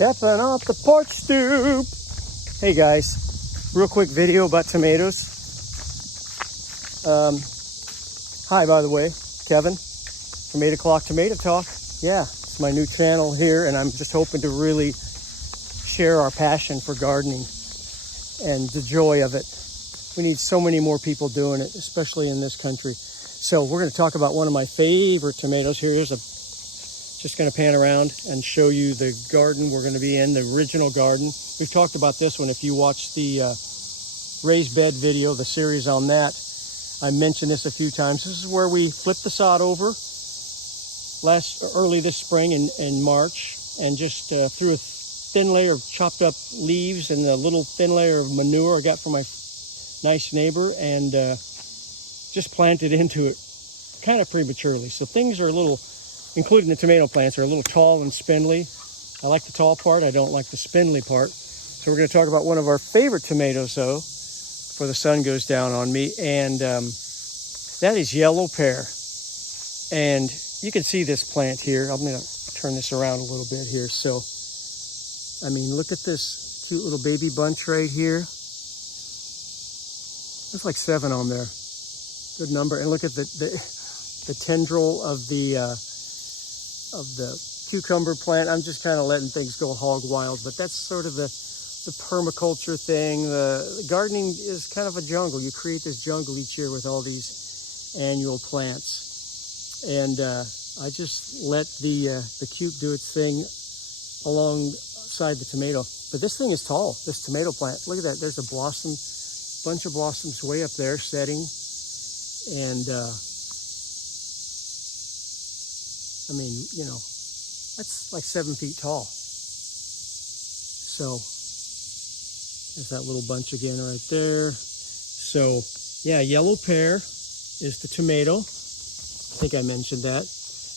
Stepping off the porch stoop. Hey guys, real quick video about tomatoes. Hi, by the way, Kevin from 8 O'Clock Tomato Talk. Yeah, it's my new channel here, and I'm just hoping to really share our passion for gardening and the joy of it. We need so many more people doing it, especially in this country. So we're going to talk about one of my favorite tomatoes. Just going to pan around and show you the garden we're going to be in, the original garden. We've talked about this one. If you watch the raised bed video, the series on that, I mentioned this a few times. This is where we flipped the sod over early this spring in March, and just threw a thin layer of chopped up leaves and a little thin layer of manure I got from my nice neighbor, and just planted into it kind of prematurely. So things are a little, including the tomato plants, are a little tall and spindly. I like the tall part. I don't like the spindly part. So we're going to talk about one of our favorite tomatoes, though, before the sun goes down on me, and that is yellow pear. And you can see this plant here. I'm going to turn this around a little bit here. So, I mean, look at this cute little baby bunch right here. There's like 7 on there. Good number. And look at the tendril of the cucumber plant. I'm just kind of letting things go hog wild, but that's sort of the permaculture thing. The gardening is kind of a jungle. You create this jungle each year with all these annual plants, and I just let the cuke do its thing alongside the tomato. But this thing is tall. This tomato plant. Look at that. There's a blossom. Bunch of blossoms way up there setting, and I mean, you know, that's like 7 feet tall. So there's that little bunch again right there. So yeah, yellow pear is the tomato. I think I mentioned that.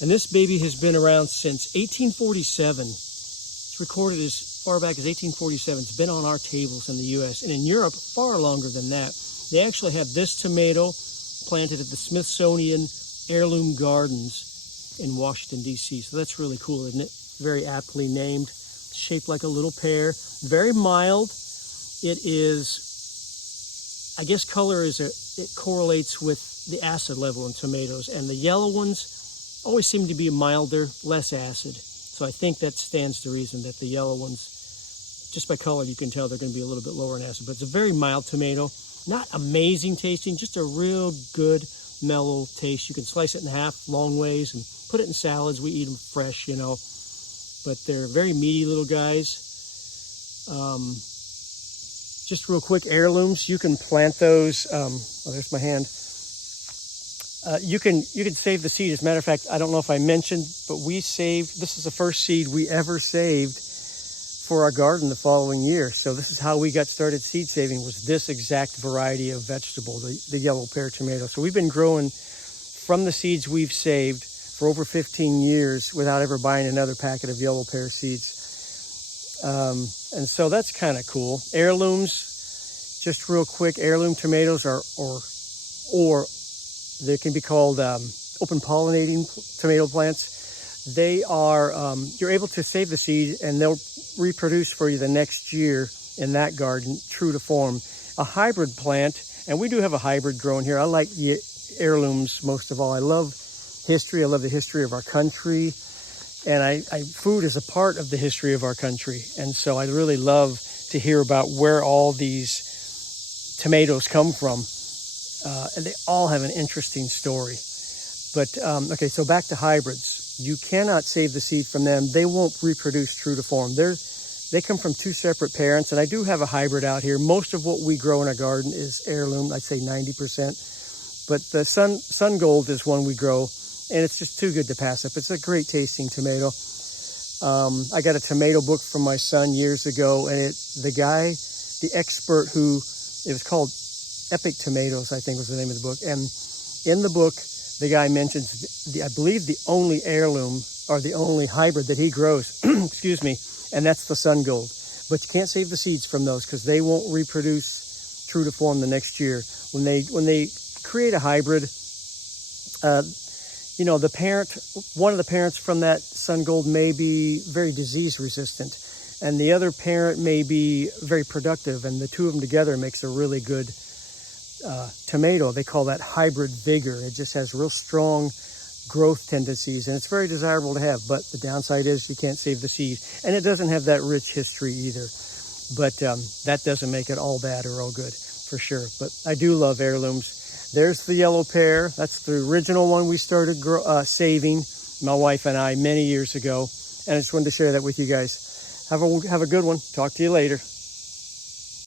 And this baby has been around since 1847. It's recorded as far back as 1847. It's been on our tables in the U.S. and in Europe far longer than that. They actually have this tomato planted at the Smithsonian Heirloom Gardens in Washington, D.C. So that's really cool, isn't it? Very aptly named, shaped like a little pear. Very mild. It is, I guess color it correlates with the acid level in tomatoes. And the yellow ones always seem to be milder, less acid. So I think that stands to reason that the yellow ones, just by color, you can tell they're going to be a little bit lower in acid. But it's a very mild tomato. Not amazing tasting, just a real good, mellow taste. You can slice it in half long ways and put it in salads. We eat them fresh, you know. But they're very meaty little guys. Just real quick, heirlooms. You can plant those. Oh, there's my hand. You can save the seed. As a matter of fact, I don't know if I mentioned, but this is the first seed we ever saved for our garden the following year. So this is how we got started seed saving, was this exact variety of vegetable, the yellow pear tomato. So we've been growing from the seeds we've saved for over 15 years without ever buying another packet of yellow pear seeds. And so that's kind of cool. Heirlooms, just real quick, heirloom tomatoes or they can be called open pollinating tomato plants. They are, you're able to save the seed and they'll reproduce for you the next year in that garden, true to form. A hybrid plant, and we do have a hybrid growing here. I like heirlooms most of all. I love history. I love the history of our country. And food is a part of the history of our country. And so I really love to hear about where all these tomatoes come from. And they all have an interesting story. But, okay, so back to hybrids. You cannot save the seed from them. They won't reproduce true to form. They come from 2 separate parents, and I do have a hybrid out here. Most of what we grow in our garden is heirloom, I'd say 90%. But the Sun Gold is one we grow, and it's just too good to pass up. It's a great tasting tomato. I got a tomato book from my son years ago, and the expert it was called Epic Tomatoes, I think was the name of the book. And in the book, the guy mentions, I believe the only heirloom or the only hybrid that he grows, excuse me, and that's the Sun Gold. But you can't save the seeds from those because they won't reproduce true to form the next year. When they create a hybrid, you know, one of the parents from that Sun Gold may be very disease resistant. and the other parent may be very productive, and the two of them together makes a really good tomato. They call that hybrid vigor. It just has real strong growth tendencies, and it's very desirable to have, but the downside is you can't save the seed, and it doesn't have that rich history either. But that doesn't make it all bad or all good, for sure. But I do love heirlooms. There's the yellow pear. That's the original one we started saving, my wife and I, many years ago. And I just wanted to share that with you guys. Have a good one. Talk to you later.